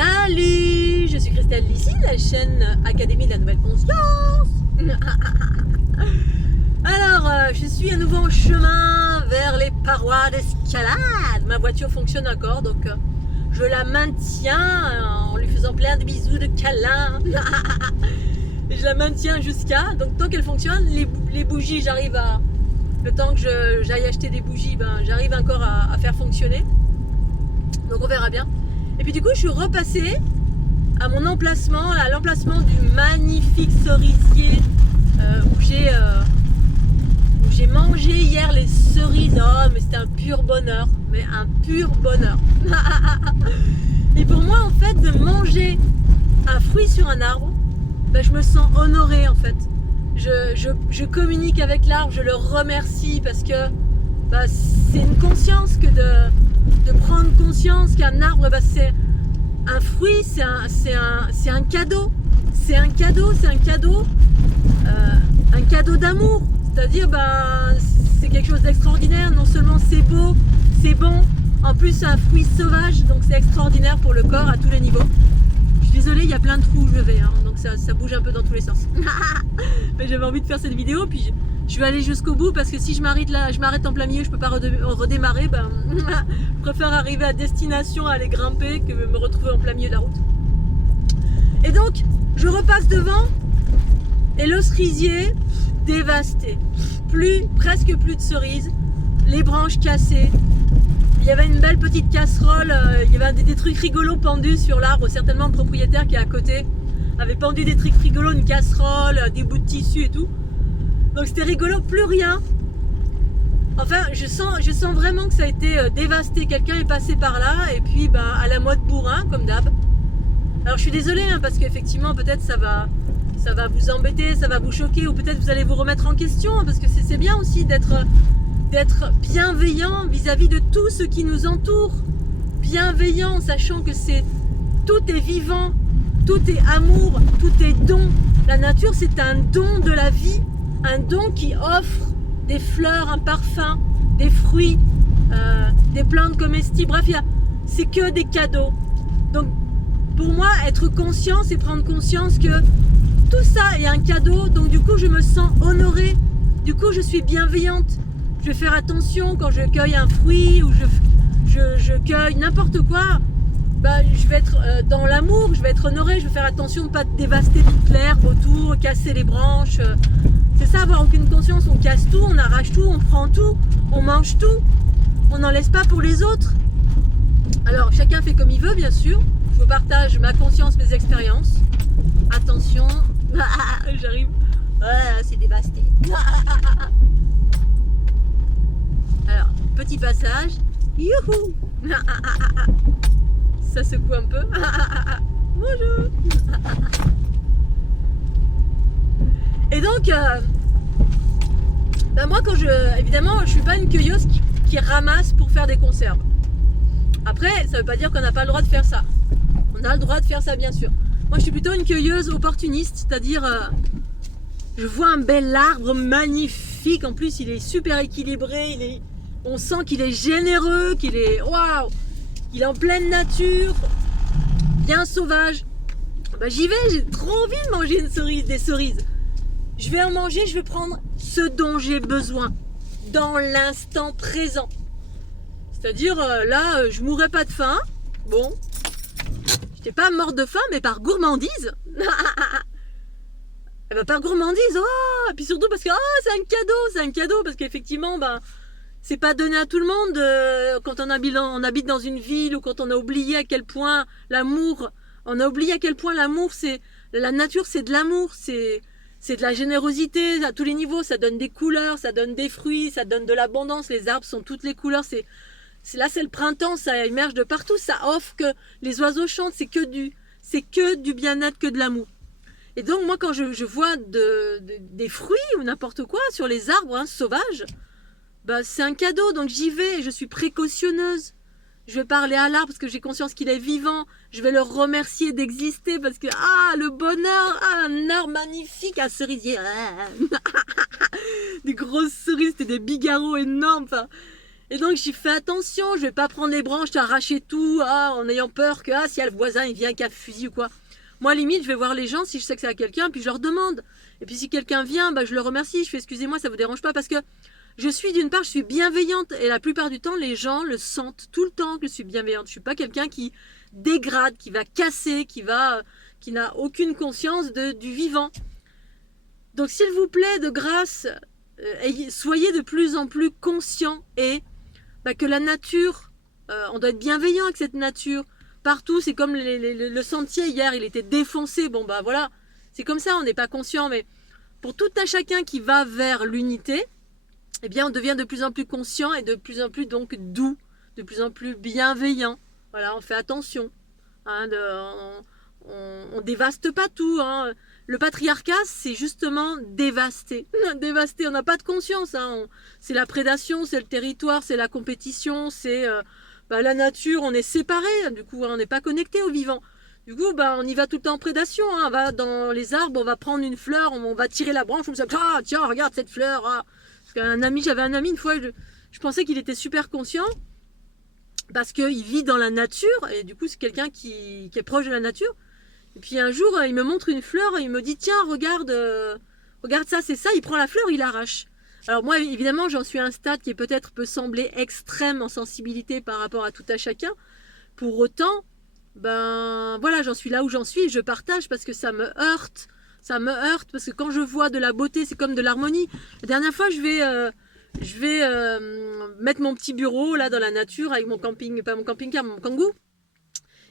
Salut, je suis Christelle d'ici, la chaîne Académie de la Nouvelle Conscience. Alors, je suis à nouveau en chemin vers les parois d'escalade. Ma voiture fonctionne encore, donc je la maintiens en lui faisant plein de bisous, de câlins. Et je la maintiens jusqu'à... Donc tant qu'elle fonctionne, les bougies, j'arrive à... Le temps que j'aille acheter des bougies, ben, j'arrive encore à faire fonctionner. Donc on verra bien. Et puis du coup, je suis repassée à mon emplacement, à l'emplacement du magnifique cerisier où j'ai mangé hier les cerises. Oh, mais c'était un pur bonheur. Mais un pur bonheur. Et pour moi, en fait, de manger un fruit sur un arbre, ben, je me sens honorée, en fait. Je communique avec l'arbre, je le remercie parce que ben, c'est une conscience que de prendre conscience qu'un arbre, ben, c'est un fruit, c'est un cadeau. C'est un cadeau, un cadeau d'amour. C'est-à-dire, ben, c'est quelque chose d'extraordinaire. Non seulement c'est beau, c'est bon, en plus c'est un fruit sauvage, donc c'est extraordinaire pour le corps à tous les niveaux. Je suis désolée, il y a plein de trous où je vais, hein, donc ça bouge un peu dans tous les sens. Mais j'avais envie de faire cette vidéo, puis je vais aller jusqu'au bout parce que si je m'arrête là, je m'arrête en plein milieu, je peux pas redémarrer. Ben, je préfère arriver à destination, aller grimper que me retrouver en plein milieu de la route. Et donc, je repasse devant et le cerisier dévasté. Presque plus de cerises, les branches cassées. Il y avait une belle petite casserole, il y avait des trucs rigolos pendus sur l'arbre, certainement le propriétaire qui est à côté avait pendu des trucs rigolos, une casserole, des bouts de tissu et tout. Donc c'était rigolo, plus rien. Enfin, je sens vraiment que ça a été dévasté. Quelqu'un est passé par là et puis ben, à la mode bourrin, comme d'hab. Alors je suis désolée hein, parce qu'effectivement peut-être ça va vous embêter, ça va vous choquer ou peut-être vous allez vous remettre en question hein, parce que c'est bien aussi d'être bienveillant vis-à-vis de tout ce qui nous entoure. Bienveillant, sachant que tout est vivant, tout est amour, tout est don. La nature, c'est un don de la vie, un don qui offre des fleurs, un parfum, des fruits, des plantes comestibles. Bref, c'est que des cadeaux. Donc, pour moi, être conscient, c'est prendre conscience que tout ça est un cadeau. Donc, du coup, je me sens honorée. Du coup, je suis bienveillante. Je vais faire attention quand je cueille un fruit ou je cueille n'importe quoi. Ben, je vais être dans l'amour, je vais être honorée, je vais faire attention de ne pas dévaster toute l'herbe autour, casser les branches. C'est ça, avoir aucune conscience. On casse tout, on arrache tout, on prend tout, on mange tout. On n'en laisse pas pour les autres. Alors, chacun fait comme il veut, bien sûr. Je vous partage ma conscience, mes expériences. Attention. J'arrive. Ouais, c'est dévasté. Alors, petit passage. Youhou. Ça secoue un peu. Bonjour. Et donc, ben moi, évidemment, je suis pas une cueilleuse qui ramasse pour faire des conserves. Après, ça veut pas dire qu'on n'a pas le droit de faire ça. On a le droit de faire ça, bien sûr. Moi, je suis plutôt une cueilleuse opportuniste, c'est-à-dire, je vois un bel arbre magnifique. En plus, il est super équilibré. On sent qu'il est généreux, qu'il est waouh. Il est en pleine nature, bien sauvage. Ben, j'y vais, j'ai trop envie de manger des cerises. Je vais en manger, je vais prendre ce dont j'ai besoin dans l'instant présent. C'est-à-dire, là, je mourrais pas de faim. Bon, j'étais pas morte de faim, mais par gourmandise. Et ben, par gourmandise, oh, et puis surtout parce que c'est un cadeau, parce qu'effectivement, ben, c'est pas donné à tout le monde quand on habite dans une ville ou quand on a oublié à quel point l'amour, c'est la nature, c'est de l'amour, c'est de la générosité à tous les niveaux, ça donne des couleurs, ça donne des fruits, ça donne de l'abondance, les arbres sont toutes les couleurs, c'est le printemps, ça émerge de partout, ça offre que les oiseaux chantent, c'est que du bien-être, que de l'amour. Et donc moi quand je vois des fruits ou n'importe quoi sur les arbres hein, sauvages, bah, c'est un cadeau, donc j'y vais, je suis précautionneuse. Je vais parler à l'arbre parce que j'ai conscience qu'il est vivant. Je vais le remercier d'exister parce que, le bonheur, un arbre magnifique, un cerisier. Des grosses cerises, c'était des bigarreaux énormes. Enfin, Et donc j'y fais attention, je vais pas prendre les branches, t'arracher tout, en ayant peur que si y a le voisin il vient qui a un fusil ou quoi. Moi limite je vais voir les gens si je sais que c'est à quelqu'un, puis je leur demande. Et puis si quelqu'un vient, je le remercie, je fais excusez-moi, ça vous dérange pas, parce que je suis d'une part, je suis bienveillante, et la plupart du temps les gens le sentent tout le temps que je suis bienveillante. Je suis pas quelqu'un qui dégrade, qui va casser, qui n'a aucune conscience du vivant. Donc s'il vous plaît, de grâce, soyez de plus en plus conscients et que la nature, on doit être bienveillant avec cette nature. Partout, c'est comme le sentier hier, il était défoncé. Bon voilà, c'est comme ça, on n'est pas conscient. Mais pour tout un chacun qui va vers l'unité, eh bien on devient de plus en plus conscient et de plus en plus donc doux, de plus en plus bienveillant. Voilà, on fait attention. On dévaste pas tout. Le patriarcat, c'est justement dévaster. Dévaster, on n'a pas de conscience. C'est la prédation, c'est le territoire, c'est la compétition, c'est la nature, on est séparés. Du coup, on n'est pas connecté au vivant. Du coup, on y va tout le temps en prédation. On va dans les arbres, on va prendre une fleur, on va tirer la branche, on se dit tiens, regarde cette fleur. Parce j'avais un ami une fois, je pensais qu'il était super conscient parce qu'il vit dans la nature et du coup, c'est quelqu'un qui est proche de la nature. Et puis un jour, il me montre une fleur et il me dit tiens, regarde ça, c'est ça. Il prend la fleur, il l'arrache. Alors moi, évidemment, j'en suis à un stade qui peut-être peut sembler extrême en sensibilité par rapport à tout à chacun. Pour autant, voilà, j'en suis là où j'en suis et je partage parce que ça me heurte. Ça me heurte parce que quand je vois de la beauté, c'est comme de l'harmonie. La dernière fois, je vais mettre mon petit bureau là dans la nature avec mon camping, pas mon camping-car, mon kangou.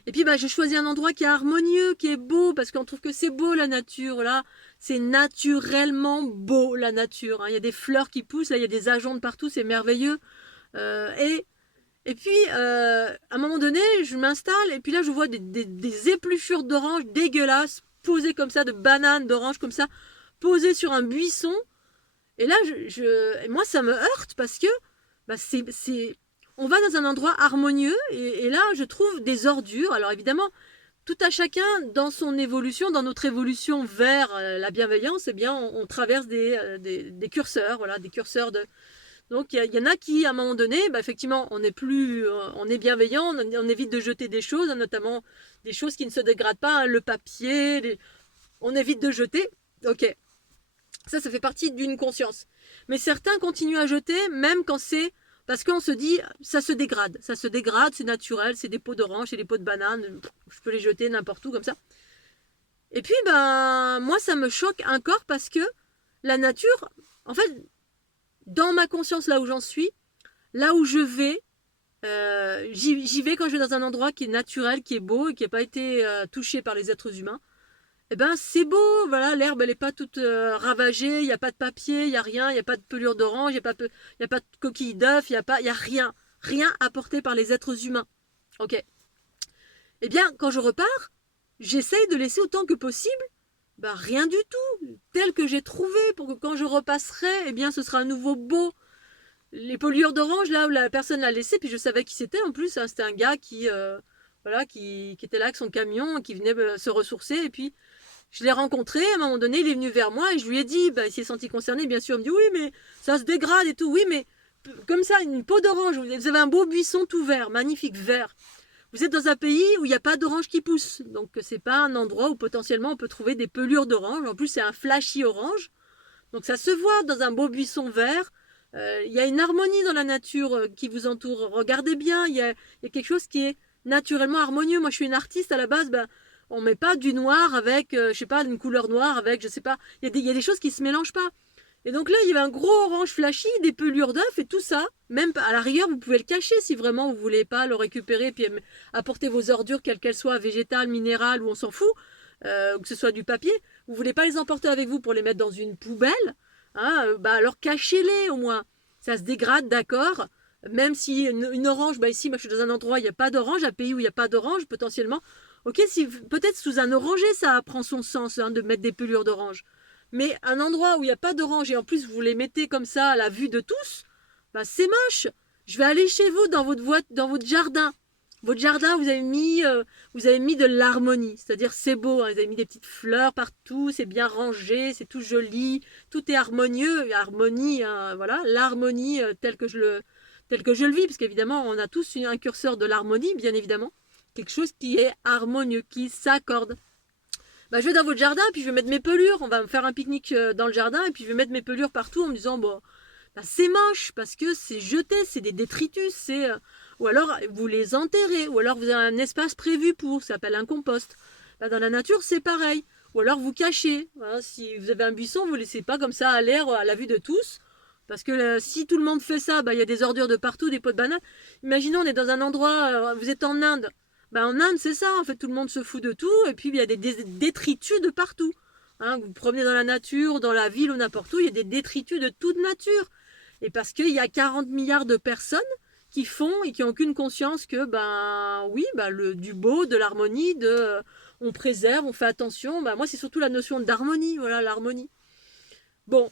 Et puis je choisis un endroit qui est harmonieux, qui est beau, parce qu'on trouve que c'est beau la nature, là. C'est naturellement beau la nature. Il y a des fleurs qui poussent, là, il y a des ajoncs partout, c'est merveilleux. Et puis, à un moment donné, je m'installe, et puis là, je vois des épluchures d'oranges dégueulasses, posées comme ça, de bananes, d'oranges comme ça, posées sur un buisson. Et là, moi, ça me heurte, parce que on va dans un endroit harmonieux et là je trouve des ordures. Alors évidemment, tout à chacun dans son évolution, dans notre évolution vers la bienveillance, eh bien on traverse des curseurs, voilà, des curseurs de. Donc il y en a qui à un moment donné, effectivement, on est bienveillant, on évite de jeter des choses, notamment des choses qui ne se dégradent pas, le papier, on évite de jeter. Ok, ça fait partie d'une conscience. Mais certains continuent à jeter même quand c'est parce qu'on se dit, ça se dégrade, c'est naturel, c'est des pots d'orange, c'est des pots de banane, je peux les jeter n'importe où comme ça. Et puis, moi, ça me choque encore parce que la nature, en fait, dans ma conscience, là où j'en suis, là où je vais, j'y vais quand je vais dans un endroit qui est naturel, qui est beau et qui n'a pas été touché par les êtres humains. Eh c'est beau, voilà, l'herbe elle est pas toute ravagée, il n'y a pas de papier, il n'y a rien, il n'y a pas de pelure d'orange, il n'y a pas de coquille d'œuf, il n'y a rien apporté par les êtres humains. Ok. Eh bien, quand je repars, j'essaye de laisser autant que possible, rien du tout, tel que j'ai trouvé, pour que quand je repasserai, eh bien, ce sera à nouveau beau. Les pelures d'orange, là où la personne l'a laissé, puis je savais qui c'était en plus, c'était un gars qui était là avec son camion, qui venait se ressourcer, et puis je l'ai rencontré, à un moment donné, il est venu vers moi et je lui ai dit, il s'est senti concerné, bien sûr, il me dit oui, mais ça se dégrade et tout, oui, mais comme ça, une peau d'orange, vous avez un beau buisson tout vert, magnifique vert. Vous êtes dans un pays où il n'y a pas d'orange qui pousse, donc c'est pas un endroit où potentiellement on peut trouver des pelures d'orange, en plus c'est un flashy orange, donc ça se voit dans un beau buisson vert, il y a une harmonie dans la nature qui vous entoure, regardez bien, il y a quelque chose qui est naturellement harmonieux. Moi je suis une artiste à la base, on met pas du noir avec, je sais pas, une couleur noire avec, je sais pas. Il y a des choses qui se mélangent pas. Et donc là, il y avait un gros orange flashy, des pelures d'œufs et tout ça. Même à la rigueur, vous pouvez le cacher si vraiment vous voulez pas le récupérer puis apporter vos ordures, quelles qu'elles soient, végétales, minérales ou on s'en fout, ou que ce soit du papier. Vous voulez pas les emporter avec vous pour les mettre dans une poubelle, alors cachez-les au moins. Ça se dégrade, d'accord. Même si une orange, ici, moi je suis dans un endroit où il n'y a pas d'orange, un pays où il n'y a pas d'orange, potentiellement. Ok, si peut-être sous un oranger, ça prend son sens de mettre des pelures d'orange. Mais un endroit où il n'y a pas d'orange et en plus vous les mettez comme ça à la vue de tous, c'est moche. Je vais aller chez vous dans votre jardin. Votre jardin, vous avez mis de l'harmonie, c'est-à-dire c'est beau. Vous avez mis des petites fleurs partout, c'est bien rangé, c'est tout joli, tout est harmonieux, harmonie, voilà, l'harmonie telle que tel que je le vis, parce qu'évidemment, on a tous un curseur de l'harmonie, bien évidemment. Quelque chose qui est harmonieux, qui s'accorde. Bah, je vais dans votre jardin, puis je vais mettre mes pelures. On va me faire un pique-nique dans le jardin, et puis je vais mettre mes pelures partout en me disant, bon, bah, c'est moche, parce que c'est jeté, c'est des détritus, ou alors vous les enterrez, ou alors vous avez un espace prévu pour, ça s'appelle un compost. Bah, dans la nature, c'est pareil. Ou alors vous cachez. Voilà, si vous avez un buisson, vous ne laissez pas comme ça à l'air, à la vue de tous. Parce que si tout le monde fait ça, bah, y a des ordures de partout, des pots de banane. Imaginons, on est dans un endroit, vous êtes en Inde. Bah, en Inde, c'est ça, en fait, tout le monde se fout de tout, et puis il y a des détritus de partout. Hein, vous vous promenez dans la nature, dans la ville ou n'importe où, il y a des détritus de toute nature. Et parce qu'il y a 40 milliards de personnes qui font et qui n'ont aucune conscience que, ben oui, ben, du beau, de l'harmonie, on préserve, on fait attention. Ben, moi, c'est surtout la notion d'harmonie, voilà, l'harmonie. Bon,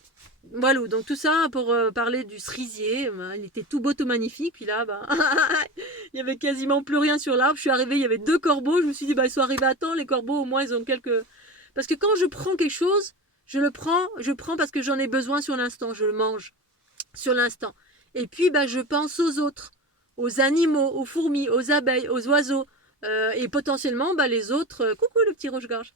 voilà, donc tout ça pour parler du cerisier. Ben, il était tout beau, tout magnifique. Puis là, ben, il y avait quasiment plus rien sur l'arbre. Je suis arrivée, il y avait 2 corbeaux. Je me suis dit, ben, ils sont arrivés à temps. Les corbeaux, au moins, ils ont quelques... Parce que quand je prends quelque chose, je prends parce que j'en ai besoin sur l'instant. Je le mange sur l'instant. Et puis, ben, je pense aux autres, aux animaux, aux fourmis, aux abeilles, aux oiseaux. Et potentiellement, ben, les autres... coucou le petit rouge-gorge.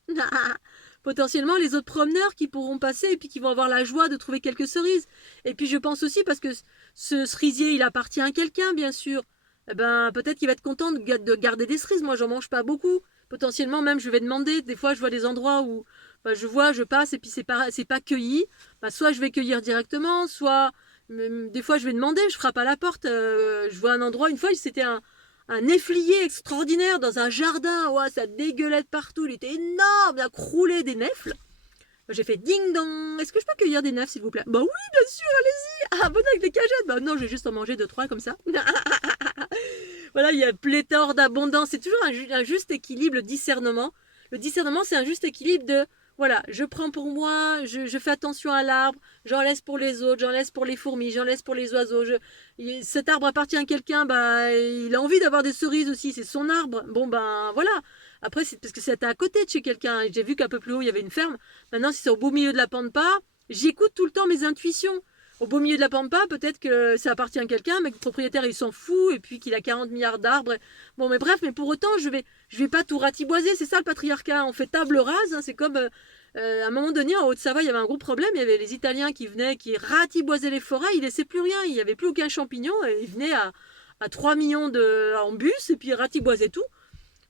Potentiellement les autres promeneurs qui pourront passer et puis qui vont avoir la joie de trouver quelques cerises. Et puis je pense aussi, parce que ce cerisier, il appartient à quelqu'un, bien sûr. Eh ben, peut-être qu'il va être content de garder des cerises. Moi, j'en mange pas beaucoup. Potentiellement, même, je vais demander. Des fois, je vois des endroits où ben, je passe et puis c'est pas cueilli. Ben, soit je vais cueillir directement, soit des fois, je vais demander. Je frappe à la porte. Je vois un endroit. Une fois, c'était un efflier extraordinaire dans un jardin. Ouais, ça dégueulait de partout. Il était énorme, il a croulé des nèfles. J'ai fait ding dong. Est-ce que je peux cueillir des nèfles, s'il vous plaît? Bah oui, bien sûr, allez-y. Ah, bon, avec des cagettes. Bah non, je vais juste en manger 2-3 comme ça. Voilà, il y a pléthore d'abondance. C'est toujours un juste équilibre, le discernement. Le discernement, c'est un juste équilibre de, voilà, je prends pour moi, je fais attention à l'arbre, j'en laisse pour les autres, j'en laisse pour les fourmis, j'en laisse pour les oiseaux. Cet arbre appartient à quelqu'un, bah, il a envie d'avoir des cerises aussi, c'est son arbre. Bon, ben voilà. Après, c'est parce que c'était à côté de chez quelqu'un. J'ai vu qu'un peu plus haut, il y avait une ferme. Maintenant, si c'est au beau milieu de la pampa, j'écoute tout le temps mes intuitions. Au beau milieu de la pampa, peut-être que ça appartient à quelqu'un, mais que le propriétaire, il s'en fout, et puis qu'il a 40 milliards d'arbres. Bon, mais bref, mais pour autant, je vais pas tout ratiboiser. C'est ça le patriarcat. On fait table rase. Hein, c'est comme à un moment donné, en Haute-Savoie, il y avait un gros problème. Il y avait les Italiens qui venaient, qui ratiboisaient les forêts. Ils laissaient plus rien. Il n'y avait plus aucun champignon. Et ils venaient à 3 millions en bus, et puis ils ratiboisaient tout.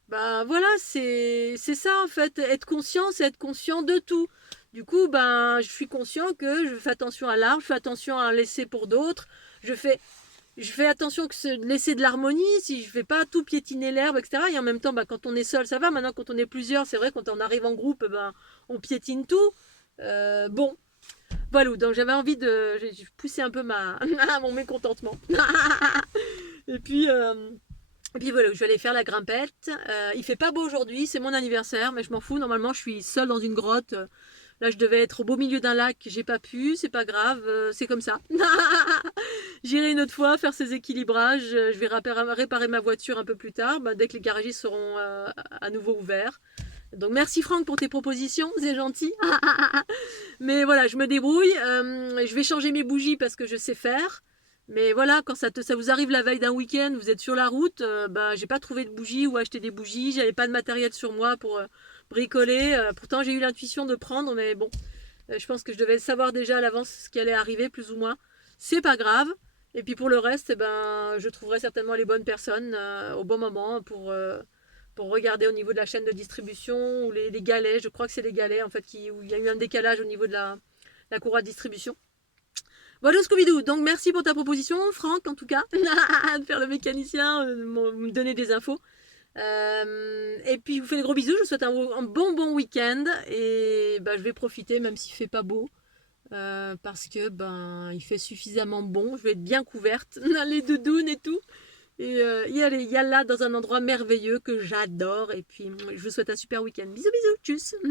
Bah voilà, c'est ça en fait. Être conscient, c'est être conscient de tout. Du coup, ben, je suis conscient que je fais attention à l'arbre, je fais attention à en laisser pour d'autres. Je fais attention que laisser de l'harmonie, si je fais pas tout piétiner l'herbe, etc. Et en même temps, ben, quand on est seul, ça va. Maintenant, quand on est plusieurs, c'est vrai, quand on arrive en groupe, ben, on piétine tout. Bon, voilà. Donc j'avais envie j'ai poussé un peu mon mécontentement. Et puis voilà, je vais aller faire la grimpette. Il fait pas beau aujourd'hui, c'est mon anniversaire, mais je m'en fous. Normalement, je suis seule dans une grotte. Là, je devais être au beau milieu d'un lac, j'ai pas pu, c'est pas grave, c'est comme ça. J'irai une autre fois faire ces équilibrages. Je vais réparer ma voiture un peu plus tard, dès que les garages seront à nouveau ouverts. Donc merci Franck pour tes propositions, c'est gentil. Mais voilà, je me débrouille. Je vais changer mes bougies parce que je sais faire. Mais voilà, quand ça vous arrive la veille d'un week-end, vous êtes sur la route, j'ai pas trouvé de bougies ou acheté des bougies, j'avais pas de matériel sur moi pour bricoler. Pourtant j'ai eu l'intuition de prendre, mais bon, je pense que je devais savoir déjà à l'avance ce qui allait arriver, plus ou moins. C'est pas grave. Et puis pour le reste, je trouverai certainement les bonnes personnes au bon moment pour regarder au niveau de la chaîne de distribution ou les galets. Je crois que c'est les galets en fait où il y a eu un décalage au niveau de la courroie de distribution. Voilà Scooby-Doo, donc merci pour ta proposition Franck en tout cas, de faire le mécanicien, me donner des infos. Et puis je vous fais des gros bisous, je vous souhaite un bon week-end et je vais profiter même s'il fait pas beau parce que il fait suffisamment bon, je vais être bien couverte, les doudounes et tout. Et y a là dans un endroit merveilleux que j'adore et puis je vous souhaite un super week-end. Bisous bisous, tchuss.